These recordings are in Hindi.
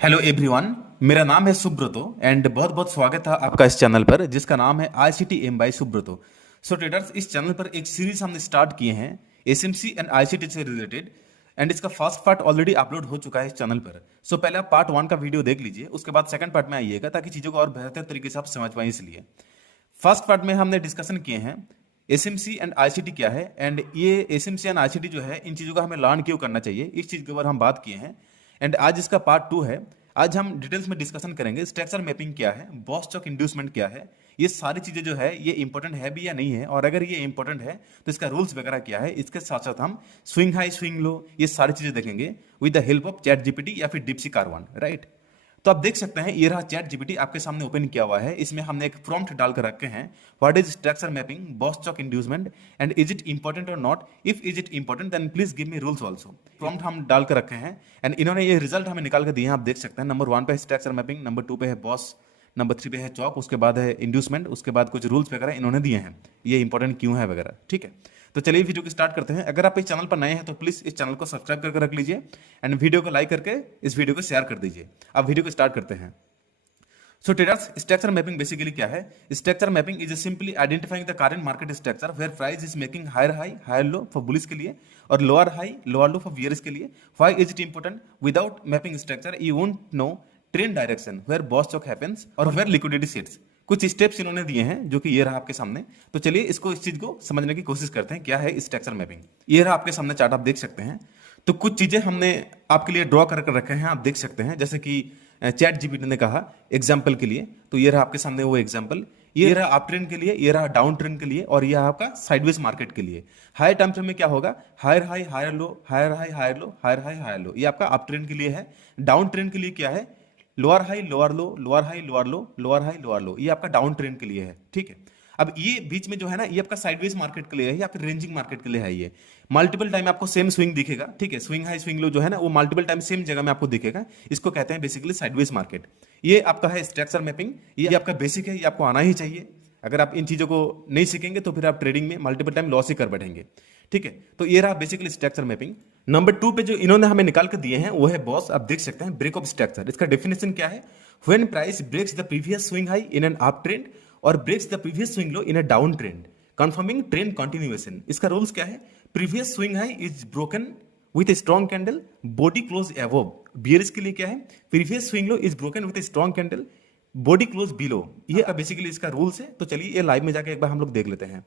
Hello everyone. मेरा नाम है सुब्रतो एंड बहुत बहुत स्वागत है आपका इस चैनल पर जिसका नाम है ICT M by Subroto. So traders, इस चैनल पर एक सीरीज हमने स्टार्ट किए हैं एसएमसी एंड आईसीटी से रिलेटेड एंड इसका फर्स्ट पार्ट ऑलरेडी अपलोड हो चुका है इस चैनल पर। सो पहले आप पार्ट 1 का वीडियो देख लीजिए, उसके बाद सेकंड पार्ट में आइएगा ताकि चीज़ों को और बेहतर तरीके से आप समझ पाएं। इसलिए फर्स्ट पार्ट में हमने डिस्कशन किए हैं एसएमसी एंड आईसीटी क्या है एंड ये एसएमसी एंड आईसीटी जो है इन चीज़ों का हमें लर्न क्यों करना चाहिए, इस चीज़ के ऊपर हम बात किए हैं। एंड आज इसका पार्ट 2 है। आज हम डिटेल्स में डिस्कशन करेंगे स्ट्रक्चर मैपिंग क्या है, बॉस चॉक इंड्यूसमेंट क्या है, ये सारी चीज़ें जो है ये इंपॉर्टेंट है भी या नहीं है, और अगर ये इंपॉर्टेंट है तो इसका रूल्स वगैरह क्या है। इसके साथ साथ हम स्विंग हाई स्विंग लो ये सारी चीज़ें देखेंगे with the help of chat GPT या फिर डिप्सी कारवान, राइट। तो आप देख सकते हैं ये रहा चैट जीपीटी आपके सामने ओपन किया हुआ है। इसमें हमने एक प्रॉम्प्ट डालकर रखे हैं, what is structure mapping, BOS CHoCH inducement and is it important और not, if is it important then please give me rules also. Prompt हम डालकर रखे हैं एंड इन्होंने ये रिजल्ट हमें निकाल कर दिए हैं। आप देख सकते हैं नंबर 1 पे है स्ट्रक्चर मैपिंग, नंबर 2 पे है बॉस, नंबर 3 पे है चॉक, उसके बाद है इंड्यूसमेंट, उसके बाद कुछ रूल्स वगैरह इन्होंने दिए हैं, ये इंपॉर्टेंट क्यों है वगैरह, ठीक है। तो चलिए वीडियो को स्टार्ट करते हैं। अगर आप इस चैनल पर नए हैं तो प्लीज इस चैनल को सब्सक्राइब करके रख लीजिए एंड वीडियो को लाइक करके इस वीडियो को शेयर कर दीजिए। अब वीडियो को स्टार्ट करते हैं। So traders, structure mapping basically क्या है? Structure mapping is simply identifying the current market structure where price is making higher high higher low for bullish के लिए और lower high lower low for bearish के लिए। Why is it important? Without mapping structure you won't know trend direction where BOS CHoCH happens और वेयर लिक्विडिटी सिट्स। कुछ स्टेप्स इन्होंने दिए हैं जो कि ये रहा आपके सामने। तो चलिए इसको इस चीज को समझने की कोशिश करते हैं, क्या है स्ट्रक्चर मैपिंग। ये रहा आपके सामने चार्ट, आप देख सकते हैं। तो कुछ चीजें हमने आपके लिए ड्रॉ कर रखे हैं, आप देख सकते हैं। जैसे कि चैट जीपीटी ने कहा एग्जाम्पल के लिए, तो ये रहा आपके सामने वो एग्जाम्पल। ये रहा अप ट्रेंड के लिए, ये रहा डाउन ट्रेंड के लिए, और ये आपका साइडवेज मार्केट के लिए। हायर टाइम फ्रेम में क्या होगा? Higher high higher low, higher high higher low, higher high higher low, ये आपका अप ट्रेंड के लिए है। डाउन ट्रेंड के लिए क्या है? लोअर हाई लोअर लो, लोअर हाई लोअर लो, लोअर हाई लोअर लो, ये आपका डाउन ट्रेंड के लिए है, ठीक है। अब ये बीच में जो है ना, ये आपका साइडवेज मार्केट के लिए है या फिर रेंजिंग मार्केट के लिए है। ये मल्टीपल टाइम आपको सेम स्विंग दिखेगा, ठीक है। स्विंग हाई स्विंग लो जो है ना, वो मल्टीपल टाइम सेम जगह में आपको दिखेगा। इसको कहते हैं बेसिकली साइडवेज मार्केट। ये आपका है स्ट्रक्चर मैपिंग, ये आपका बेसिक है, ये आपको आना ही चाहिए। अगर आप इन चीजों को नहीं सीखेंगे तो फिर आप ट्रेडिंग में मल्टीपल टाइम लॉस ही कर बैठेंगे, ठीक है। तो ये रहा बेसिकली स्ट्रक्चर मैपिंग। नंबर 2 पे जो इन्होंने हमें निकाल कर दिए हैं वो है बॉस। आप देख सकते हैं ब्रेक ऑफ स्ट्रक्चर। इसका डेफिनेशन क्या है? When price breaks the previous swing high in an up trend और breaks the previous swing low in a down trend confirming trend continuation. इसका रूल्स क्या है? Previous swing high is broken with a strong candle body close above. Bearish के लिए क्या है? Previous swing low is broken with a strong candle body close below. ये बेसिकली इसका रूल्स है। तो चलिए ये लाइव में जाके एक बार हम लोग देख लेते हैं।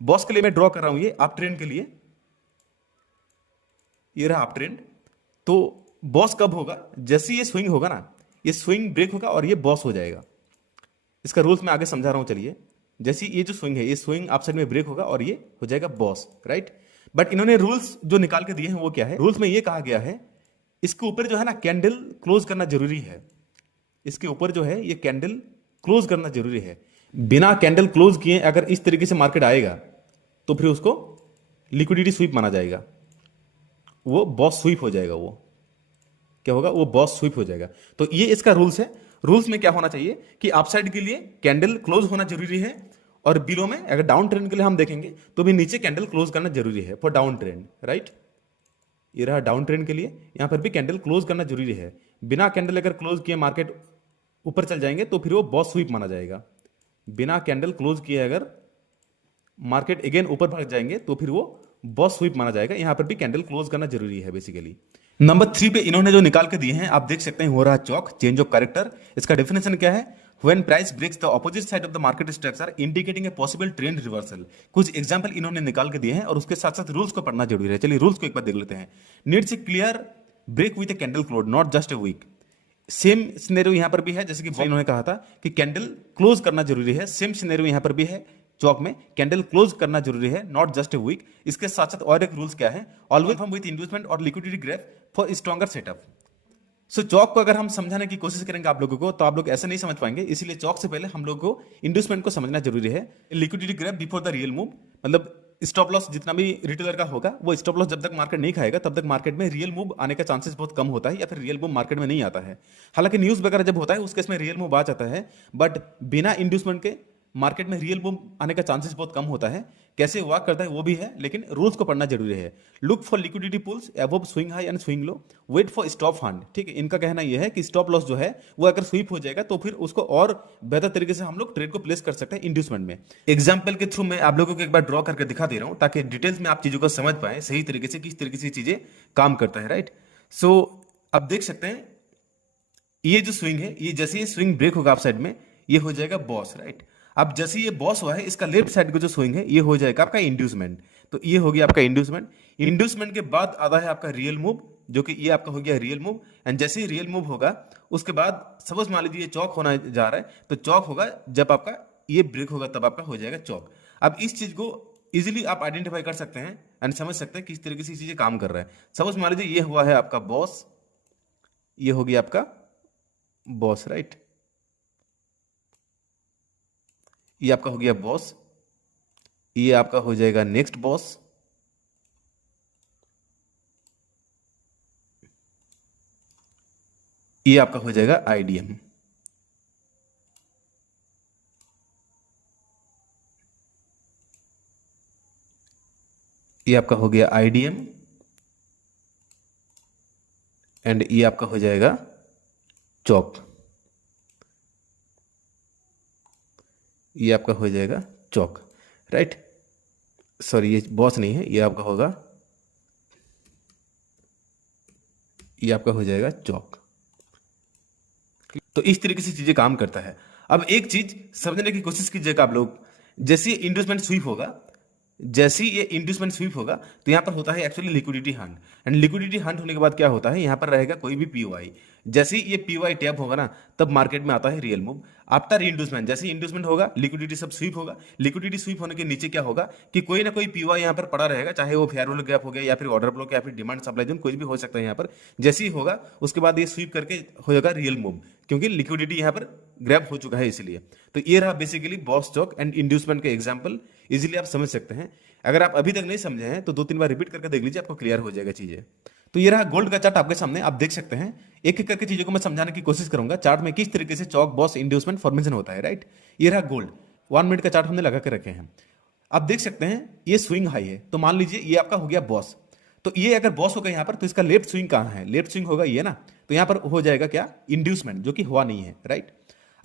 बॉस के लिए मैं ड्रॉ कर रहा हूं, ये अप ट्रेंड के लिए, ये रहा अप ट्रेंड। तो बॉस कब होगा? जैसे ये स्विंग होगा ना, ये स्विंग ब्रेक होगा और ये बॉस हो जाएगा। इसका रूल्स मैं आगे समझा रहा हूं, चलिए। जैसे ये जो स्विंग है, ये स्विंग अप साइड में ब्रेक होगा और ये हो जाएगा बॉस, राइट। बट इन्होंने रूल्स जो निकाल के दिए हैं वो क्या है? रूल्स में ये कहा गया है इसके ऊपर जो है ना कैंडल क्लोज करना जरूरी है। इसके ऊपर जो है ये कैंडल क्लोज करना जरूरी है। बिना कैंडल क्लोज किए अगर इस तरीके से मार्केट आएगा तो फिर उसको लिक्विडिटी स्वीप माना जाएगा, वो बॉस स्वीप हो जाएगा। वो क्या होगा? वो बॉस स्वीप हो जाएगा। तो ये इसका रूल्स है। रूल्स में क्या होना चाहिए कि अपसाइड के लिए कैंडल क्लोज होना जरूरी है, और बिलो में अगर डाउन ट्रेंड के लिए हम देखेंगे तो भी नीचे कैंडल क्लोज करना जरूरी है फॉर डाउन ट्रेंड, राइट। ये रहा डाउन ट्रेंड के लिए, यहां पर भी कैंडल क्लोज करना जरूरी है। बिना कैंडल अगर क्लोज किए मार्केट ऊपर चल जाएंगे तो फिर वो बॉस स्वीप माना जाएगा। बिना कैंडल क्लोज किए अगर मार्केट अगेन ऊपर भाग जाएंगे तो फिर वो बॉस स्वीप माना जाएगा। यहां पर भी कैंडल क्लोज करना जरूरी है बेसिकली। नंबर 3 पे इन्होंने जो निकाल के दिए हैं आप देख सकते हैं, हो रहा चॉक चेंज ऑफ कैरेक्टर। इसका डेफिनेशन क्या है? When price breaks the opposite side of the market structure indicating a possible trend reversal. कुछ एग्जांपल इन्होंने निकाल के दिए हैं और उसके साथ साथ रूल्स को पढ़ना जरूरी है। चलिए रूल्स को एक बार देख लेते हैं। Needs a clear break with a candle close not just a wick. Same scenario यहां पर भी है, जैसे कि इन्होंने कहा था कि कैंडल क्लोज करना जरूरी है। सेम सिनेरियो यहां पर भी है, चौक में कैंडल क्लोज करना जरूरी है, नॉट जस्ट ए वीक। इसके साथ साथ और एक रूल्स क्या है? ऑलवेज फॉर्म विद इंड्यूसमेंट और liquidity grab for stronger setup. So CHoCH को अगर हम समझाने की कोशिश करेंगे आप लोगों को तो आप लोग ऐसे नहीं समझ पाएंगे, इसीलिए चौक से पहले हम लोग को इंड्यूसमेंट को समझना जरूरी है। Liquidity grief before the real move, मतलब स्टॉप लॉस जितना भी रिटेलर का होगा वो स्टॉप लॉस जब तक मार्केट नहीं खाएगा तब तक मार्केट में रियल मूव आने का चांसेस बहुत कम होता है, या फिर रियल मूव मार्केट में नहीं आता है। हालांकि न्यूज वगैरह जब होता है उस केस में रियल मूव आ जाता है, बट बिना इंड्यूसमेंट के मार्केट में रियल मूव आने का चांसेस बहुत कम होता है। कैसे वर्क करता है वो भी है, लेकिन रूल्स को पढ़ना जरूरी है। Look for liquidity pools above swing high and swing low, wait for stop hunt. ठीक है, इनका कहना यह है कि स्टॉप लॉस जो है वो अगर स्वीप हो जाएगा तो फिर उसको और बेहतर तरीके से हम लोग ट्रेड को प्लेस कर सकते हैं इंड्यूसमेंट में। एग्जाम्पल के थ्रू मैं आप लोगों को एक बार ड्रॉ करके दिखा दे रहा हूं ताकि डिटेल्स में आप चीजों को समझ पाए सही तरीके से, किस तरीके से चीजें काम करता है, राइट। सो अब देख सकते हैं ये जो स्विंग है, ये जैसे ये स्विंग ब्रेक होगा आप साइड में, ये हो जाएगा बॉस, राइट। अब जैसे ये बॉस हुआ है, इसका लेफ्ट साइड का जो स्विंग है ये हो जाएगा आपका इंड्यूसमेंट। तो ये हो गया आपका इंड्यूसमेंट। इंड्यूसमेंट के बाद आता है आपका रियल मूव, जो कि ये आपका हो गया रियल मूव। एंड जैसे ही रियल मूव होगा उसके बाद सपोज मान लीजिए चौक होना जा रहा है, तो चौक होगा जब आपका ये ब्रेक होगा तब आपका हो जाएगा चौक। अब इस चीज को इजीली आप आइडेंटिफाई कर सकते हैं एंड समझ सकते हैं किस तरीके से चीजें काम कर रहा है। सपोज मान लीजिए ये हुआ है आपका बॉस, ये हो गया आपका बॉस, राइट। ये आपका हो गया बॉस, ये आपका हो जाएगा नेक्स्ट बॉस, ये आपका हो जाएगा आईडीएम। ये आपका हो गया आईडीएम एंड ये आपका हो जाएगा चौक। ये आपका हो जाएगा चौक, राइट। सॉरी, ये बॉस नहीं है, ये आपका होगा, ये आपका हो जाएगा चौक। तो इस तरीके से चीजें काम करता है। अब एक चीज समझने की कोशिश कीजिएगा आप लोग, जैसे इंड्यूसमेंट स्वीप होगा, जैसे ही ये इंड्यूसमेंट स्वीप होगा तो यहाँ पर होता है actually liquidity Hunt. And liquidity Hunt होने के बाद क्या होता है, यहाँ पर रहेगा कोई भी पीओआई। जैसे ही ये पीओआई टैप होगा ना, तब मार्केट में आता है रियल मूव। आफ्टर इंड्यूसमेंट, जैसे इंड्यूसमेंट होगा लिक्विडिटी सब स्वीप होगा। लिक्विडिटी स्वीप होने के नीचे क्या होगा कि कोई ना कोई पीओआई यहाँ पर पड़ा रहेगा, चाहे वो फेयर वैल्यू गैप हो गया या फिर ऑर्डर ब्लॉक या फिर डिमांड सप्लाई जोन, कुछ भी हो सकता है यहाँ पर। जैसे ही होगा उसके बाद ये स्वीप करके हो जाएगा रियल मूव, क्योंकि लिक्विडिटी यहाँ पर ग्रैब हो चुका है इसलिए। तो ये रहा basically boss chalk and inducement के एग्जाम्पल, इजिली आप समझ सकते हैं। अगर आप अभी तक नहीं समझे हैं तो 2-3 बार रिपीट करके देख लीजिए, आपको क्लियर हो जाएगा चीजें। तो ये रहा गोल्ड का चार्ट आपके सामने, आप देख सकते हैं। एक एक करके चीजों को मैं समझाने की कोशिश करूंगा, चार्ट में किस तरीके से चौक बॉस इंड्यूसमेंट फॉर्मेशन होता है, राइट। ये रहा गोल्ड, 1 मिनट का चार्ट हमने लगा के रखे हैं। आप देख सकते हैं ये स्विंग हाई है, तो मान लीजिए ये आपका हो गया बॉस। तो ये अगर बॉस होगा यहाँ पर, तो इसका लेफ्ट स्विंग कहाँ है, लेफ्ट स्विंग होगा ये ना, तो यहाँ पर हो जाएगा क्या, इंड्यूसमेंट, जो कि हुआ नहीं है, राइट।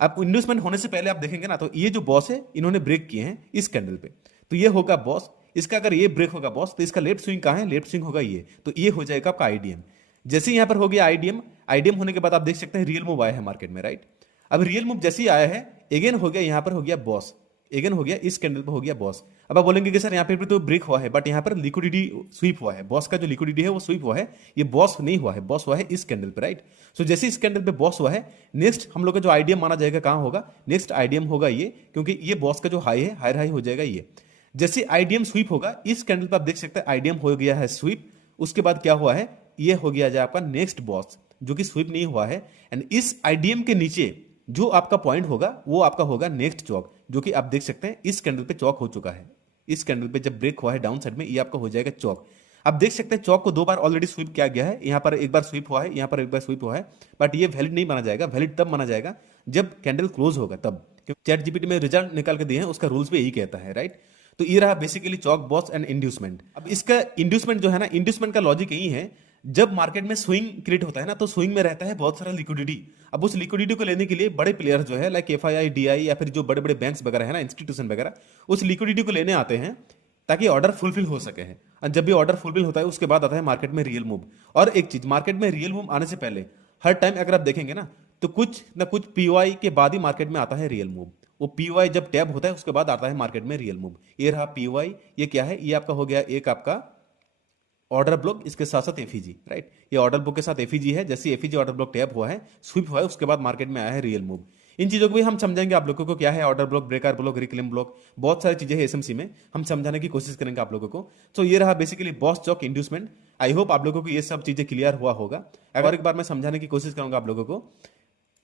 अब इंड्यूसमेंट होने से पहले आप देखेंगे ना, तो ये जो बॉस है इन्होंने ब्रेक किए हैं इस कैंडल पे, तो ये होगा बॉस। इसका अगर ये ब्रेक होगा बॉस, तो इसका लेफ्ट स्विंग कहाँ है, लेफ्ट स्विंग होगा ये, तो ये हो जाएगा आपका आईडीएम। जैसे यहाँ पर हो गया आईडीएम, आईडीएम होने के बाद आप देख सकते हैं रियल मूव आया है मार्केट में, राइट। अब रियल मूव जैसे ही आया है, अगेन हो गया यहाँ पर हो गया बॉस, अगेन हो गया इस कैंडल पर हो गया बॉस। अब आप बोलेंगे कि सर यहाँ पे भी तो ब्रेक हुआ है, बट यहाँ पर लिक्विडिटी स्वीप हुआ है, बॉस का जो लिक्विडिटी है वो स्वीप हुआ है, ये बॉस नहीं हुआ है, बॉस हुआ है इस कैंडल पे, राइट। सो जैसे इस कैंडल पे बॉस हुआ है, नेक्स्ट हम लोग का जो आईडीएम माना जाएगा कहाँ होगा, नेक्स्ट आईडीएम होगा ये, क्योंकि ये बॉस का जो हाई है, हायर हाई हो जाएगा ये। जैसे आईडीएम स्वीप होगा इस कैंडल पे, आप देख सकते हैं आईडीएम हो गया है स्वीप, उसके बाद क्या हुआ है, ये हो गया जाए आपका नेक्स्ट बॉस, जो कि स्वीप नहीं हुआ है। एंड इस आईडीएम के नीचे जो आपका पॉइंट होगा वो आपका होगा नेक्स्ट चौक, जो कि आप देख सकते हैं इस कैंडल पे चौक हो चुका है। इस कैंडल पे जब ब्रेक हुआ है डाउन साइड में, ये आपका हो जाएगा चौक। आप देख सकते हैं चौक को 2 बार ऑलरेडी स्वीप किया गया है, यहाँ पर एक बार स्वीप हुआ है, यहाँ पर एक बार स्वीप हुआ है, बट ये वैलिड नहीं माना जाएगा। वैलिड तब माना जाएगा जब कैंडल क्लोज होगा तब, क्योंकि चैट जीपीटी में रिजल्ट निकाल के दिए हैं, उसका रूल्स भी यही कहता है, राइट। तो ये रहा basically Chowk boss and inducement. अब इसका इंड्यूसमेंट जो है ना, इंड्यूसमेंट का लॉजिक यही है, जब मार्केट में स्विंग क्रिएट होता है ना, तो स्विंग में रहता है बहुत सारा लिक्विडिटी। अब उस लिक्विडिटी को लेने के लिए बड़े प्लेयर जो है लाइक एफआईआई, डीआई या फिर जो बड़े बड़े बैंक्स वगैरह है ना, इंस्टीट्यूशन वगैरह, उस लिक्विडिटी को लेने आते हैं ताकि ऑर्डर फुलफिल हो सके है। और जब भी ऑर्डर फुलफिल होता है उसके बाद आता है मार्केट में रियल मूव। और एक चीज, मार्केट में रियल मूव आने से पहले हर टाइम अगर आप देखेंगे ना, तो कुछ ना कुछ पीओआई के बाद ही मार्केट में आता है रियल मूव। वो पीओआई जब टैब होता है उसके बाद आता है मार्केट में रियल मूव। ये रहा पीओआई, ये क्या है, ये आपका हो गया एक आपका ऑर्डर ब्लॉक, इसके साथ साथ एफईजी, राइट। ये ऑर्डर ब्लॉक के साथ एफईजी है, जैसे एफईजी ऑर्डर ब्लॉक टैप हुआ है, स्वीप हुआ है, उसके बाद मार्केट में आया है रियल मूव। इन चीजों को भी हम समझेंगे आप लोगों को, क्या है order block, breaker block, reclaim block, बहुत सारी चीजें हैं एसएमसी में, हम समझाने की कोशिश करेंगे आप लोगों को। तो ये रहा basically boss Chowk inducement. I hope आप लोगों को ये सब चीजें क्लियर हुआ होगा। अगर एक बार मैं समझाने की कोशिश करूंगा आप लोगों को,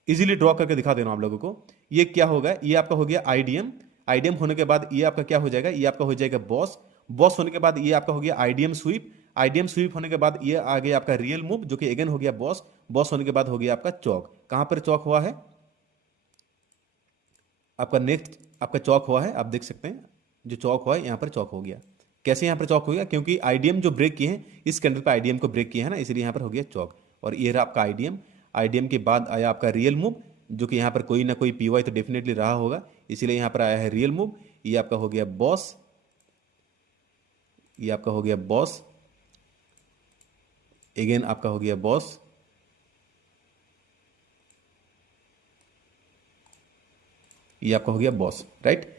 इजीली ड्रॉ करके दिखा दे रहा हूं आप लोगों को। ये क्या होगा, ये आपका हो गया आईडीएम, आईडीएम होने के बाद ये आपका क्या हो जाएगा, ये आपका हो जाएगा बॉस, बॉस होने के बाद ये आपका हो गया आईडीएम स्वीप, आईडीएम स्वीप होने के बाद ये आ गया आपका रियल मूव, जो कि अगेन हो गया बॉस, बॉस होने के बाद हो गया आपका चौक। कहां पर चौक हुआ है आपका, नेक्स्ट आपका चौक हुआ है, आप देख सकते हैं जो चौक हुआ यहाँ पर चौक हो गया। कैसे यहाँ पर चौक हो गया? क्योंकि आईडीएम जो ब्रेक किए हैं, इस कैंडल पर आईडीएम को ब्रेक किया है ना, इसलिए यहाँ पर हो गया चौक। और ये रहा आपका आईडीएम। आईडीएम के बाद आया आपका रियल मूव, जो कि यहाँ पर कोई ना कोई पीवाई तो डेफिनेटली रहा होगा, इसीलिए यहाँ पर आया है रियल मूव। ये आपका हो गया बॉस, ये आपका हो गया बॉस, अगेन आपका हो गया बॉस, ये आपका हो गया बॉस, राइट।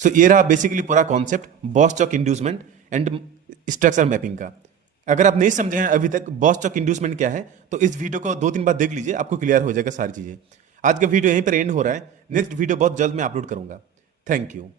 सो ये रहा बेसिकली पूरा concept boss Chowk inducement and structure mapping का। अगर आप नहीं समझे हैं अभी तक बॉस चौक इंड्यूसमेंट क्या है, तो इस वीडियो को 2-3 बार देख लीजिए, आपको क्लियर हो जाएगा सारी चीजें। आज का वीडियो यहीं पर एंड हो रहा है, नेक्स्ट वीडियो बहुत जल्द मैं अपलोड करूंगा। Thank you.